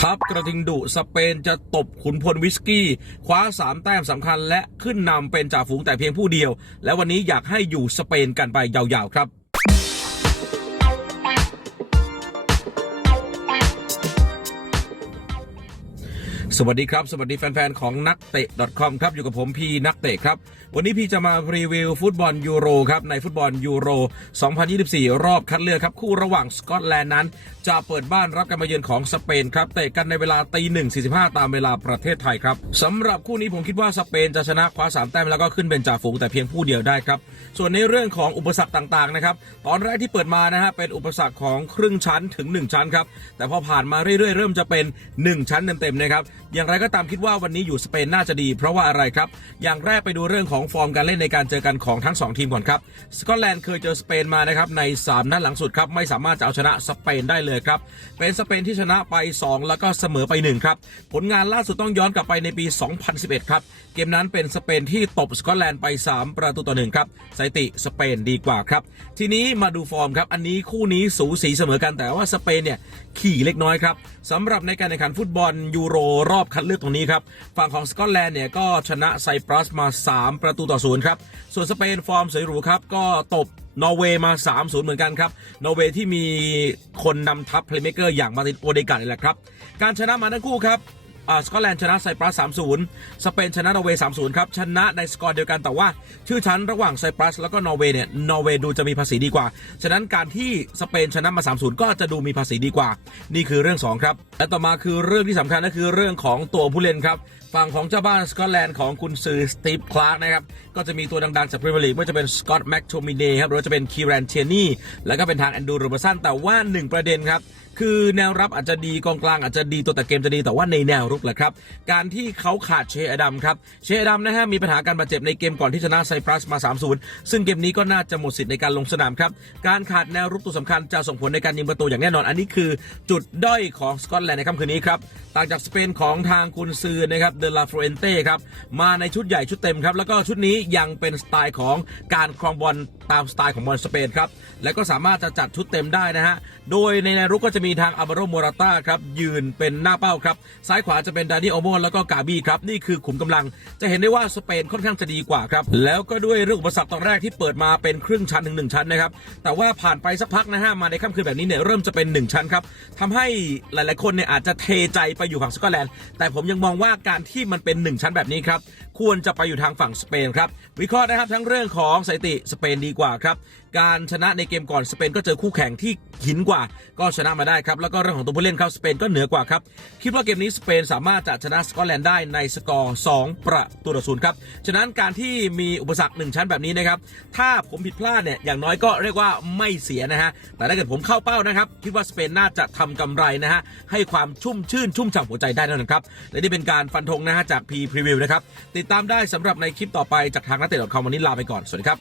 ทัพกระทิงดุสเปนจะตบขุนพลวิสกี้ คว้า 3 แต้มสำคัญและขึ้นนำเป็นจ่าฝูงแต่เพียงผู้เดียว และวันนี้อยากให้อยู่สเปนกันไปยาวๆครับ สวัสดีครับ สวัสดีแฟน ๆ ของนักเตะ .com ครับ อยู่กับผมพีนักเตะครับ วันนี้พี่จะมารีวิวฟุตบอลยูโรครับ ในฟุตบอลยูโร 2024 รอบคัดเลือกครับ คู่ระหว่างสกอตแลนด์นั้น จะเปิดบ้านรับการมาเยือนของสเปนครับ เตะกันในเวลาตีหนึ่งสี่ตามเวลาประเทศไทยครับสำหรับคู่นี้ผมคิดว่าสเปนจะชนะคว้า 3 แต้มแล้วก็ขึ้นเป็นจ่าฝูงแต่เพียงผู้เดียวได้ครับ ส่วนในเรื่องของอุปสรรคต่างๆนะครับตอนแรกที่เปิดมานะฮะเป็นอุปสรรคของครึ่งชั้นถึง 1 ชั้นครับแต่พอผ่านมาเรื่อยๆ เริ่มจะเป็น 1 ชั้นเต็มๆนะครับ อย่างไรก็ตามคิดว่าวันนี้อยู่สเปนน่าจะดี เพราะว่าอะไรครับ อย่างแรกไปดูเรื่องของฟอร์มการเล่นในการเจอกันของทั้ง 2 ทีมก่อนครับ สกอตแลนด์เคยเจอสเปนมานะครับใน 3 นัดหลังสุดครับไม่สามารถจะเอาชนะสเปนได้เลยครับ เป็นสเปนที่ชนะไป 2 แล้วก็เสมอไป 1 ครับ ผลงานล่าสุดต้องย้อนกลับไปในปี 2011 ครับ เกมนั้นเป็นสเปนที่ตบสกอตแลนด์ไป 3 ประตูต่อหนึ่งครับสถิติสเปนดีกว่าครับ ทีนี้มาดูฟอร์มครับ อันนี้คู่นี้สูสีเสมอกันแต่ว่าสเปนเนี่ยขี่เล็กน้อยครับสำหรับในการแข่งขันฟุตบอลยูโรรอบคัดเลือกตรงนี้ครับ ฝั่งของสกอตแลนด์เนี่ยก็ชนะไซปรัสมา 3 ประตูต่อศูนย์ครับ ส่วนสเปนฟอร์มสวยหรูครับ ก็ตบนอร์เวย์มา 3-0 เหมือนกันครับ นอร์เวย์ที่มีคนนำทัพเพลย์เมเกอร์อย่างมาตินโอเดการนี่แหละครับ การชนะมาทั้งคู่ครับ สกอตแลนด์ชนะไซปรัส 3-0 สเปนชนะนอร์เวย์ 3-0 ครับ ชนะในสกอร์เดียวกันแต่ว่า ชื่อชั้นระหว่างไซปรัสแล้วก็นอร์เวย์เนี่ย นอร์เวย์ดูจะมีภาษีดีกว่า ฉะนั้นการที่สเปนชนะมา 3-0 ก็จะดูมีภาษีดีกว่า นี่คือเรื่อง 2 ครับ และต่อมาคือเรื่องที่สำคัญก็คือเรื่องของตัวผู้เล่นครับ ฝั่งของเจ้าบ้านสกอตแลนด์ของคุณซือสตีฟคลาร์กนะครับ ก็จะมีตัวดังๆจากพรีเมียร์ลีกไม่ว่าจะเป็นสกอตแม็กโทมิเนครับหรือว่าจะเป็นคีแรนเทียนี่แล้วก็เป็นทางแอนดูโรเบอร์สันแต่ว่าหนึ่งประเด็นครับ คือแนวรับอาจจะดีกองกลางอาจจะดีตัวแต่เกมจะดีแต่ว่าในแนวรุกแหละครับ การที่เขาขาดเชอดัมครับ เชอดัมนะฮะมีปัญหาการบาดเจ็บในเกมก่อนที่ชนะไซปรัสมา 3-0 ซึ่งเกมนี้ก็น่าจะหมดสิทธิ์ในการลงสนามครับ การขาดแนวรุกตัวสำคัญจะส่งผลในการยิงประตูอย่างแน่นอน อันนี้คือจุดด้อยของสกอตแลนด์ในค่ำคืนนี้ครับ ต่างจากสเปนของทางกุนซือนะครับเดลาฟรเอนเต้ครับ มาในชุดใหญ่ชุดเต็มครับ แล้วก็ชุดนี้ยังเป็นสไตล์ของการครองบอลตามสไตล์ของบอลสเปนครับ และก็สามารถจะจัดชุดเต็มได้นะฮะ โดยในแนวรุกก็จะมีีทางอาบาโรโมราต้าครับยืนเป็นหน้าเป้าครับซ้ายขวาจะเป็นดานิโอโมแล้วก็กาบี้ครับนี่คือขุมกำลัง จะเห็นได้ว่าสเปนค่อนข้างจะดีกว่าครับแล้วก็ด้วยเรื่องอุปสรรคตอนแรกที่เปิดมาเป็นครึ่งชั้นถึงหนึ่งชั้นนะครับแต่ว่าผ่านไปสักพักนะฮะมาในค่ำคืนแบบนี้เนี่ยเริ่มจะเป็นหนึ่งชั้นครับทำให้หลายๆคนเนี่ยอาจจะเทใจไปอยู่ฝั่งสกอตแลนด์แต่ผมยังมองว่าการที่มันเป็น 1 ชั้นแบบนี้ครับ ควรจะไปอยู่ทางฝั่งสเปนครับ วิเคราะห์นะครับทั้งเรื่องของสถิติสเปนดีกว่าครับ การชนะในเกมก่อนสเปนก็เจอคู่แข่งที่หินกว่า ก็ชนะมาได้ครับแล้วก็เรื่องของตัวผู้เล่นครับสเปนก็เหนือกว่าครับคิดว่าเกมนี้สเปนสามารถจะชนะสกอตแลนด์ได้ในสกอร์ 2 ประตูต่อศูนย์ครับฉะนั้นการที่มีอุปสรรค1ชั้นแบบนี้นะครับถ้าผมผิดพลาดเนี่ยอย่างน้อยก็เรียกว่าไม่เสียนะฮะแต่ถ้าเกิดผมเข้าเป้านะครับคิดว่าสเปนน่าจะทำกำไรนะฮะให้ความชุ่มชื่นชุ่มฉ่ำหัวใจได้แน่นอนครับและนี่เป็นการฟันธงนะฮะจาก P Preview นะครับติดตามได้สำหรับในคลิปต่อไปจากทางนักเตะ .com วันนี้ลาไปก่อน สวัสดีครับ